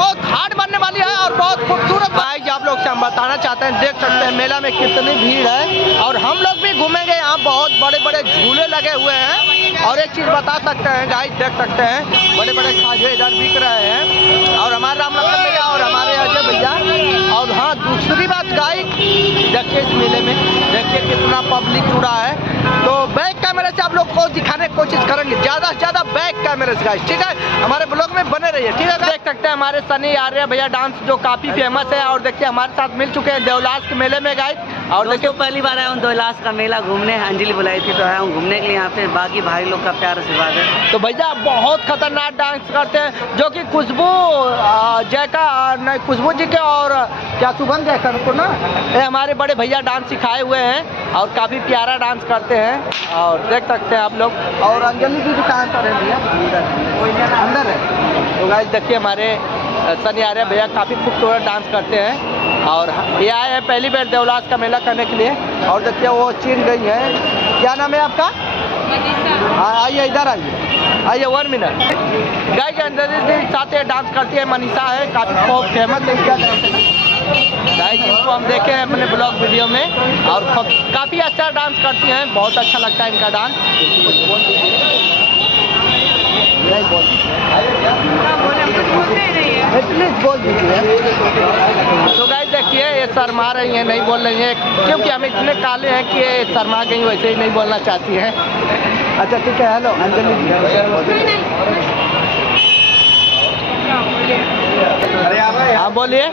बहुत हार्ड बनने वाली है और बहुत खूबसूरत गाइस आप लोग से हम बताना चाहते हैं, देख सकते हैं मेला में कितनी भीड़ है और हम लोग भी घूमेंगे। यहाँ बहुत बड़े बड़े झूले लगे हुए हैं और एक चीज़ बता सकते हैं गाइस, देख सकते हैं बड़े बड़े खाजे इधर बिक रहे हैं और हमारे रामलखन भैया और हमारे अजय भैया। और हाँ, दूसरी बात गाइस, देखिए इस मेले में देखिए कितना पब्लिक जुड़ा है। तो बैक कैमरे से आप लोग को दिखाने की कोशिश करेंगे, ज़्यादा से ज़्यादा बैक कैमरे से गाइस, ठीक है। हमारे ब्लॉग में बने रहिए, ठीक है। देख सकते हैं हमारे सनी आर्य भैया डांस जो काफ़ी फेमस है और देखिए हमारे साथ मिल चुके हैं देवलास के मेले में गाइस। और देखिए पहली बार आया हूँ देवलास का मेला घूमने, अंजलि बुलाई थी तो आया हूँ घूमने के लिए। यहाँ पे बाकी भाई लोग का प्यार आशीर्वाद है। तो भैया बहुत खतरनाक डांस करते हैं जो कि खुशबू जयका नहीं, खुशबू जी के और क्या शुभम जयकर को ना, ये हमारे बड़े भैया डांस सिखाए हुए हैं और काफ़ी प्यारा डांस करते हैं और देख सकते हैं आप लोग। और अंजलि जी कहाँ पर है भैया? अंदर है। तो गाइस देखिए हमारे सनी आर्य भैया काफ़ी खूबसूरत डांस करते हैं और ये आए हैं पहली बार देवलास का मेला करने के लिए। और देखिए वो चीन गई है। क्या नाम है आपका? हाँ आइए, इधर आइए 1 मिनट। गाइस अंजलि जी साथ डांस करती है, मनीषा है, काफ़ी फेमस है क्या गाइस, जिसको हम देखे हैं अपने ब्लॉग वीडियो में और काफ़ी अच्छा डांस करती हैं, बहुत अच्छा लगता है इनका डांस। नहीं बोल प्लीज बोल दीजिए। तो गाइस देखिए ये शर्मा रही हैं, नहीं बोल रही हैं क्योंकि हम इतने काले हैं कि ये शर्मा गई, वैसे ही नहीं बोलना चाहती हैं। अच्छा ठीक है, हेलो अंजलि जी। हाँ बोलिए।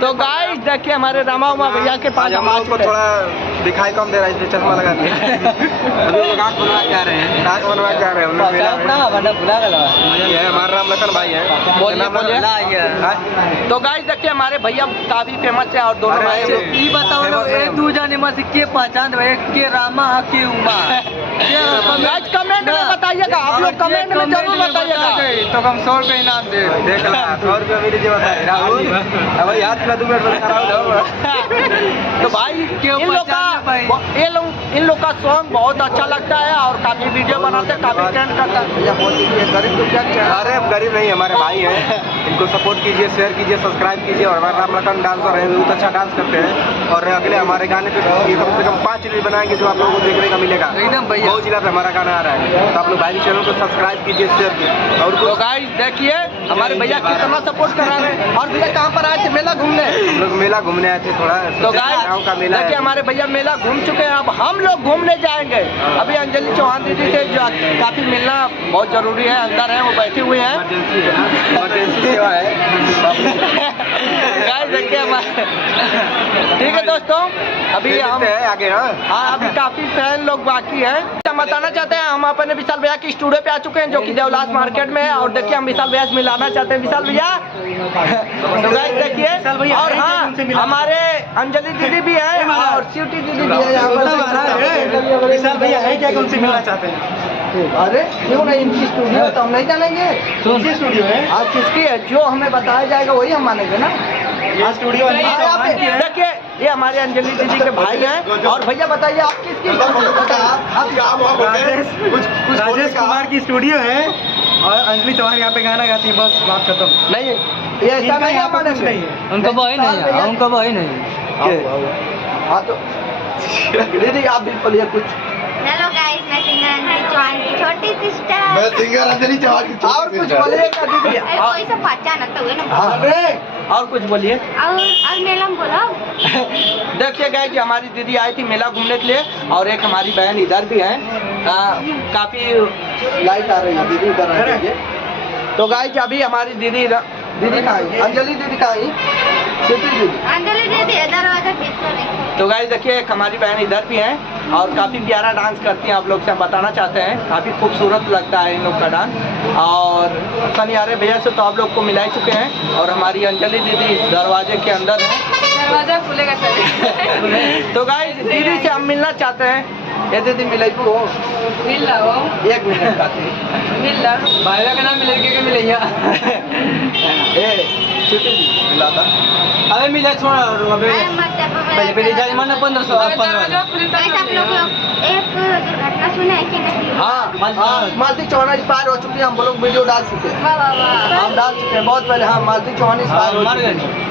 तो गाइस देखिए हमारे रामा उमा भैया के पास हम को थोड़ा दिखाई कम दे रहा है इसलिए चश्मा लगा दिया। अभी लोग आँख बनवा के आ रहे हैं, आँख बनवा के आ रहे हैं। ये हमारा रामलखन भाई है। बोलिए। तो गाइस देखिए हमारे भैया काफी फेमस है और दोनों भाई ये बताओ लोग एक दू जाने में से के पहचान भाई के रामा के उमा गाइस कमेंट में बताइएगा, आप लोग कमेंट में जरूर बताइएगा। तो हम 100 रुपये इनाम दे। देख ला 100 रुपये मेरी जी बताए राहुल। अब याद किला 2 मिनट में तो भाई इन लोग का सॉन्ग बहुत अच्छा लगता है और काफी वीडियो बनाते हैं, काफी ट्रेंड करता है। गरीब तो क्या? अरे गरीब नहीं, हमारे भाई हैं, इनको सपोर्ट कीजिए, शेयर कीजिए, सब्सक्राइब कीजिए। और हमारे रामलखन डांसर हैं, बहुत अच्छा डांस करते हैं और अगले हमारे गाने पे कम से कम 5 रील बनाएंगे जो आप लोगों को देखने का मिलेगा। एकदम भैया बहुत जिला पे हमारा गाना आ रहा है, तो आप लोग भाई चैनल को सब्सक्राइब कीजिए, शेयर कीजिए। और तो गाइस देखिए हमारे भैया कितना सपोर्ट कर रहे हैं। और भैया कहाँ पर आए थे? मेला घूमने। हम लोग मेला घूमने आए थे थोड़ा। तो गाइस गाँव का मेला देखिए हमारे भैया मेला घूम चुके हैं, अब हम लोग घूमने जाएंगे। अभी अंजलि चौहान दीदी से जो काफी मिलना बहुत जरूरी है, अंदर है वो बैठी हुई है, इमरजेंसी सेवा है। गाइस देखिए हमारे ठीक है दोस्तों, अभी हम आगे हाँ अभी काफी फैन लोग बाकी हैं। हम बताना चाहते हैं हम अपने विशाल भैया की स्टूडियो पे आ चुके हैं जो कि देवलास मार्केट में है और देखिए हम विशाल भैया से मिलाना चाहते हैं। विशाल भैया तो गाइस देखिए, और हाँ हमारे अंजलि दीदी भी है और शिवटी दीदी भी है यहाँ पर। विशाल भैया है क्या, उनसे मिलना चाहते हैं? अरे क्यों नहीं, इनकी स्टूडियो तो हम नहीं जानेंगे। किसकी स्टूडियो है? हाँ किसकी है, जो हमें बताया जाएगा वही हम मानेंगे ना। ये स्टूडियो देखिए ये हमारे अंजलि दीदी के भाई हैं। और भैया बताइए आप किसकी? राजेश कुमार की स्टूडियो है और अंजलि चौहान यहाँ पे गाना गाती है, बस बात खत्म। नहीं ये ऐसा नहीं है, माने नहीं है, उनको वही नहीं है, उनको वही नहीं। हाँ तो दीदी आप भी बोलिए कुछ। हेलो गाइस, मैं सिंगर अंजलि चौहान की छोटी सिस्टर। मैं सिंगर अंजलि चौहान की और कुछ बोलिएगा दीदी। अरे कोई सब पहचानता हुए ना। हाँ और कुछ बोलिए। और मेला में बोलो। देखिए गाइस हमारी दीदी आई थी मेला घूमने के लिए और एक हमारी बहन इधर भी है, काफी लाइट आ रही है दीदी इधर आ रही है। तो गाइस अभी हमारी दीदी कहाँ है? अंजलि दीदी कहाँ है? अंजलि दीदी दरवाजा खींच। तो गाइस देखिए एक हमारी बहन इधर भी है और काफ़ी प्यारा डांस करती हैं, आप लोग से हम बताना चाहते हैं, काफ़ी खूबसूरत लगता है इन लोग का डांस। और सनी आर्य भैया से तो आप लोग को मिला ही चुके हैं और हमारी अंजलि दीदी दरवाजे के अंदर है, दरवाजा खुलेगा सर। तो गाइस दीदी से हम मिलना चाहते हैं। ये दीदी मिले हो? मिल रहा हो 1 मिनट का मिल रहा भाई का नाम मिलेगा के मिलेगा। मिला था। अरे रिलैक्स होना पहले जाने माना 1500 गाइस आप लोग एक दुर्घटना सुने हैं कि नहीं? हाँ, मालती चौहान एक्सपायर हो चुकी है, हम लोग वीडियो डाल चुके हैं, वाह वाह वाह। हम डाल चुके हैं बहुत पहले। हाँ, मालती चौहान एक्सपायर हो चुकी है,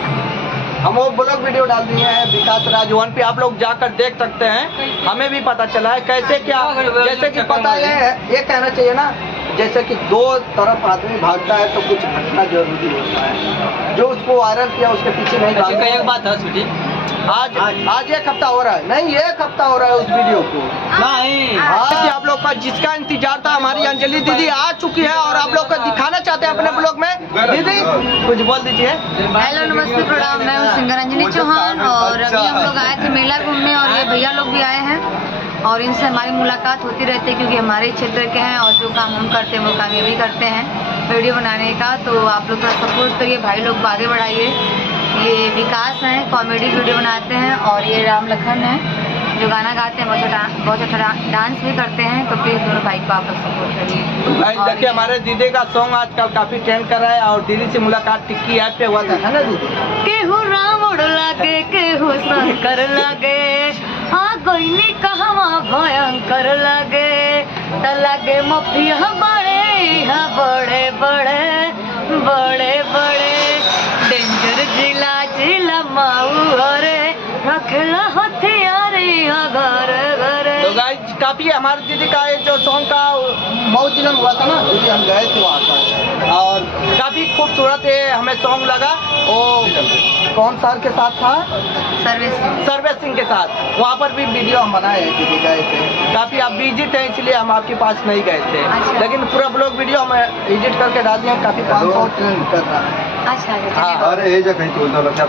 हम वो ब्लॉग वीडियो डाल दिए हैं विकास राज वन पे, आप लोग जाकर देख सकते हैं। हमें भी पता चला है कैसे क्या, जैसे कि पता ये कहना चाहिए ना, जैसे कि दो तरफ आदमी भागता है तो कुछ घटना जरूरी होता है। जो उसको वायरल किया उसके पीछे नहीं भागना। एक बात है सुधी, आज एक हफ्ता हो रहा है, नहीं एक हफ्ता हो रहा है उस वीडियो को। नहीं आज आप लोग का जिसका इंतजार था, हमारी अंजलि दीदी आ चुकी है और आप लोग को दिखाना चाहते हैं अपने ब्लॉग में। दीदी कुछ बोल दीजिए। हेलो नमस्ते प्रणाम, मैं हूँ सिंगर अंजलि चौहान और अभी हम लोग आए थे मेला घूमने और ये भैया लोग भी आए हैं और इनसे हमारी मुलाकात होती रहती है क्योंकि हमारे क्षेत्र के हैं और जो काम हम करते हैं वो काम ये भी करते हैं वीडियो बनाने का। तो आप लोग थोड़ा सपोर्ट करिए, भाई लोग को आगे बढ़ाइए। ये विकास हैं, कॉमेडी वीडियो बनाते हैं और ये राम लखन है जो गाना गाते हैं, बहुत अच्छा डांस भी करते हैं। तो प्लीज़ दोनों भाई को आप लोग सपोर्ट करिए। देखिए हमारे दीदी का सॉन्ग आजकल काफी ट्रेंड कर रहा है और दीदी से मुलाकात टिक्की ऐप पे हुआ था, है ना दीदी? केहू रावण लागे केहू शंकर लागे, हाँ कोई कहवा भयंकर लागे, त लागे मफिया बड़े, हाँ बड़े बड़े बड़े बड़े डेंजर जिला जिला माऊ हरे रखला हथियार घर घर। तो गाइस काफी हमारे दीदी का ये जो सॉन्ग का बहुत दिनों हुआ था ना, दीदी हम गए थे वहाँ पर और काफी खूबसूरत है हमें सॉन्ग लगा। वो कौन सर के साथ था? सर्वेश सिंह के साथ, वहाँ पर भी वीडियो हम बनाए हैं, दीदी गए थे। काफी आप बिजी थे इसलिए हम आपके पास नहीं गए थे। अच्छा। लेकिन पूरा ब्लॉग वीडियो हम एडिट करके डाल दिए, काफी 500 ट्रेंड कर रहा है। अच्छा हाँ। अरे ये जगह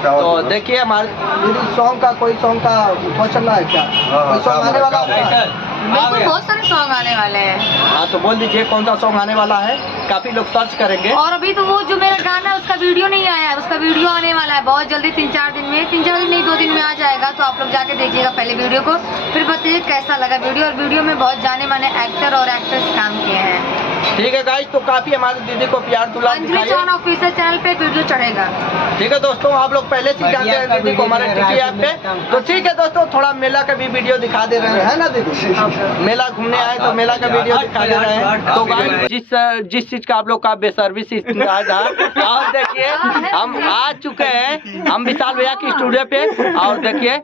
तो देखिए हमारे दीदी सॉन्ग का कोई सॉन्ग का उठा चल रहा है क्या? कोई सॉन्ग आने वाला है? बिल्कुल बहुत सारे सॉन्ग आने वाले हैं। हाँ तो बोल दीजिए कौन सा सॉन्ग आने वाला है, काफी लोग सर्च करेंगे। और अभी तो वो जो मेरा गाना है उसका वीडियो नहीं आया है, उसका वीडियो आने वाला है बहुत जल्दी, 3-4 दिन में, 3-4 दिन नहीं 2 दिन में आ जाएगा। तो आप लोग जाके देखिएगा पहले वीडियो को, फिर बताइए कैसा लगा वीडियो। और वीडियो में बहुत जाने माने एक्टर और एक्ट्रेस काम किए हैं। ठीक है गाइस, तो काफी हमारी दीदी को प्यार दुलार अंजलि दिखाइए। चौहान ऑफिशियल चैनल पे वीडियो चढ़ेगा। ठीक है दोस्तों, आप लोग पहले से जानते हैं दीदी को हमारे टिकी ऐप पे। तो ठीक है दोस्तों, थोड़ा मेला का भी वीडियो दिखा दे रहे हैं ना दीदी, मेला घूमने आए तो मेला का वीडियो दिखा दे रहे हैं। तो गाइस जिस चीज का आप लोग का बेसर्विस इंतजार था, और देखिए हम आ चुके हैं, हम विशाल भैया की स्टूडियो पे। और देखिए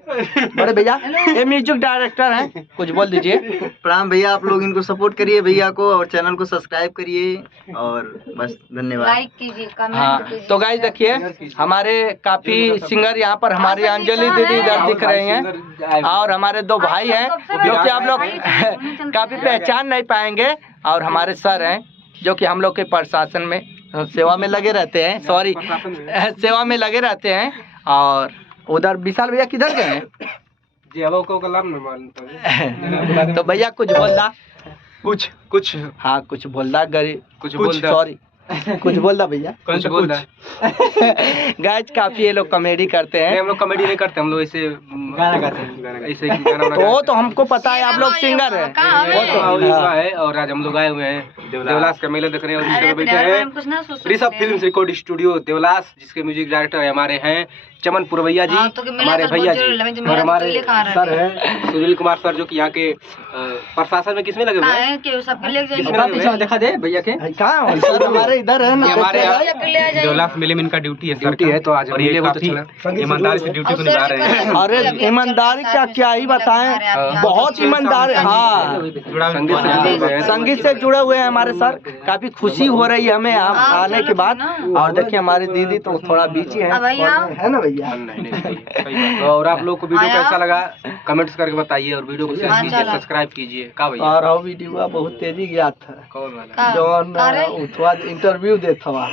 बड़े भैया ये म्यूजिक डायरेक्टर हैं, कुछ बोल दीजिए। प्रणाम भैया, आप लोग इनको सपोर्ट करिए भैया को और चैनल को सब्सक्राइब करिए और बस धन्यवाद। लाइक कीजिए, कमेंट हाँ कीजिए। तो गाइस देखिए हमारे काफी सिंगर यहाँ पर, हमारी अंजलि दीदी इधर दिख रही हैं और हमारे 2 भाई हैं जो कि आप लोग काफी पहचान नहीं पाएंगे। और हमारे सर हैं जो कि हम लोग के प्रशासन में सेवा में लगे रहते हैं, सॉरी सेवा में लगे रहते हैं। और उधर विशाल भैया किधर गए हैं? तो भैया कुछ बोल रहा, कुछ हाँ कुछ बोल रहा, गरीब कुछ सॉरी कुछ बोल रहा भैया, कौन सा बोल रहा है? गाइस काफी ये लोग कॉमेडी करते हैं। हम लोग कॉमेडी नहीं करते, हम लोग ऐसे गाना गाते हैं, ऐसे गाना तो वो तो हमको पता है, आप लोग सिंगर हैं। वो तो है। और आज हम लोग आए हुए हैं देवलास का मेला देख रहे हैं और इसमें बैठे हैं Rishabh film record studio Devlas, जिसके म्यूजिक डायरेक्टर हमारे हैं चमन पुरवैया जी, हमारे भैया जी, और हमारे सर हैं सुनील कुमार सर, जो कि यहाँ के प्रशासन में किसमें लगे हुए हैं? देखा दे भैया के कहाँ सर हमारे इधर है ना, हमारे देवलास मेले में इनका ड्यूटी है तो आज ये काफी ईमानदारी से ड्यूटी को निभा रहे हैं। अरे ईमानदारी क्या ही बताएं, बहुत ईमानदार। हाँ संगीत से जुड़े हुए हैं हमारे सर, काफी खुशी हो रही है हमें यहाँ आने के बाद। और देखिए हमारी दीदी तो थोड़ा बिजी है ना भैया। और आप लोग को वीडियो कैसा लगा कमेंट्स करके बताइए और वीडियो को शेयर कीजिए, सब्सक्राइब कीजिए। का भैया और वीडियो बहुत तेजी गया था, कौन वाला? जो इंटरव्यू देता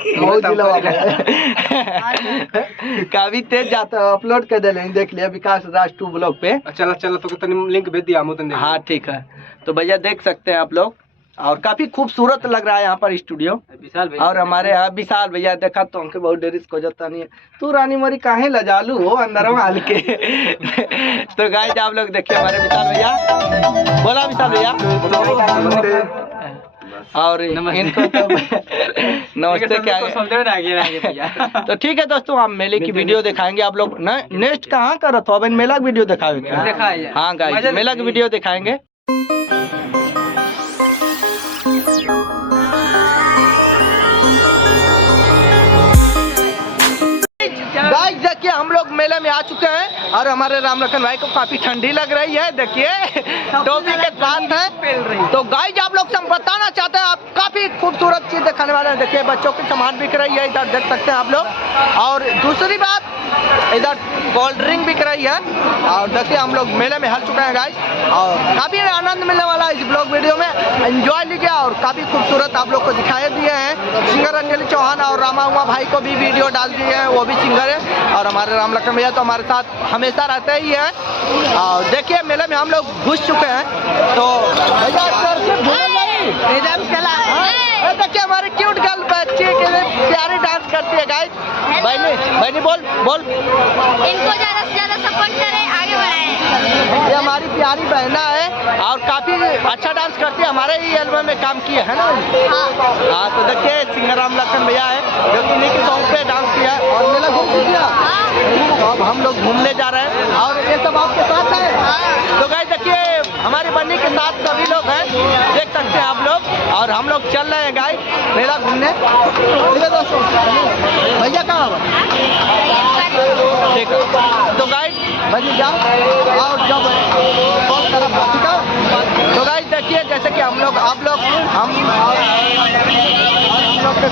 काफी तेज जाता, अपलोड कर दे, देख लिया विकास राज 2 ब्लॉग पे। चला तो लिंक भेज दिया हम। हाँ ठीक है, तो भैया देख सकते हैं आप लोग, और काफी खूबसूरत लग रहा है यहाँ पर स्टूडियो। और हमारे यहाँ विशाल भैया देखा तो हमके बहुत देरी को जाता नहीं है, तू रानी मोरी काहे लजालू हो अंदर में हाल के। तो गाइस आप लोग देखिए हमारे विशाल भैया, बोला विशाल भैया। और इनको तो नमस्ते क्या है। तो ठीक है दोस्तों, हम मेले की वीडियो दिखाएंगे आप लोग। नेक्स्ट कहाँ का रथ हो, अब मेला की वीडियो दिखाएंगे। हाँ गाइस, मेला की वीडियो दिखाएंगे। गाइस देखिए, हम लोग मेले में आ चुके हैं और हमारे राम लखन भाई को काफी ठंडी लग रही है। देखिए टोपी के साथ है। तो गाइस आप लोग से हम बताना चाहते हैं, आप काफी खूबसूरत चीज दिखाने वाले हैं। देखिए बच्चों की सामान बिक रही है, इधर देख सकते हैं आप लोग। और दूसरी बात, इधर कोल्ड ड्रिंक बिक रही है। और देखिए हम लोग मेले में हल चुके हैं गाइस, और काफी आनंद मिलने वाला है इस ब्लॉग वीडियो में। एंजॉय लीजिए। और काफी खूबसूरत आप लोग को दिखाई दिए हैं। सिंगर अंजलि चौहान और रामा उमा भाई को भी वीडियो डाल दिए हैं, वो भी सिंगर है। और हमारे राम लखन भैया तो हमारे साथ हमेशा रहते ही हैं। और देखिए मेले में हम लोग घुस चुके हैं। तो देखिए हमारी क्यूट गर्ल बच्ची के लिए प्यारी डांस करती है गाइस। बहनी बोल इनको ज्यादा से ज्यादा सपोर्ट करें, आगे बढ़ाएं। ये हमारी प्यारी बहना है और काफी अच्छा डांस करती है। हमारे ही एल्बम में काम किया है ना। हाँ तो देखिए सिंगर राम लखन भैया है जो कि इन्हीं के सॉन्ग पे डांस किया है। और मेला घूम किया। तो अब हम लोग घूमने जा रहे हैं और ये सब आपके साथ है। तो गाइस देखिए हमारी बन्नी के साथ सभी लोग हैं, देख सकते हैं आप लोग। और हम लोग चल रहे हैं गाइस मेला घूमने। ठीक है दोस्तों, भैया कहाँ है? ठीक है तो गाइस बनी जाओ और जब बहुत तरफ। ठीक है तो गाइस देखिए जैसे कि हम लोग आप लोग हम लोग के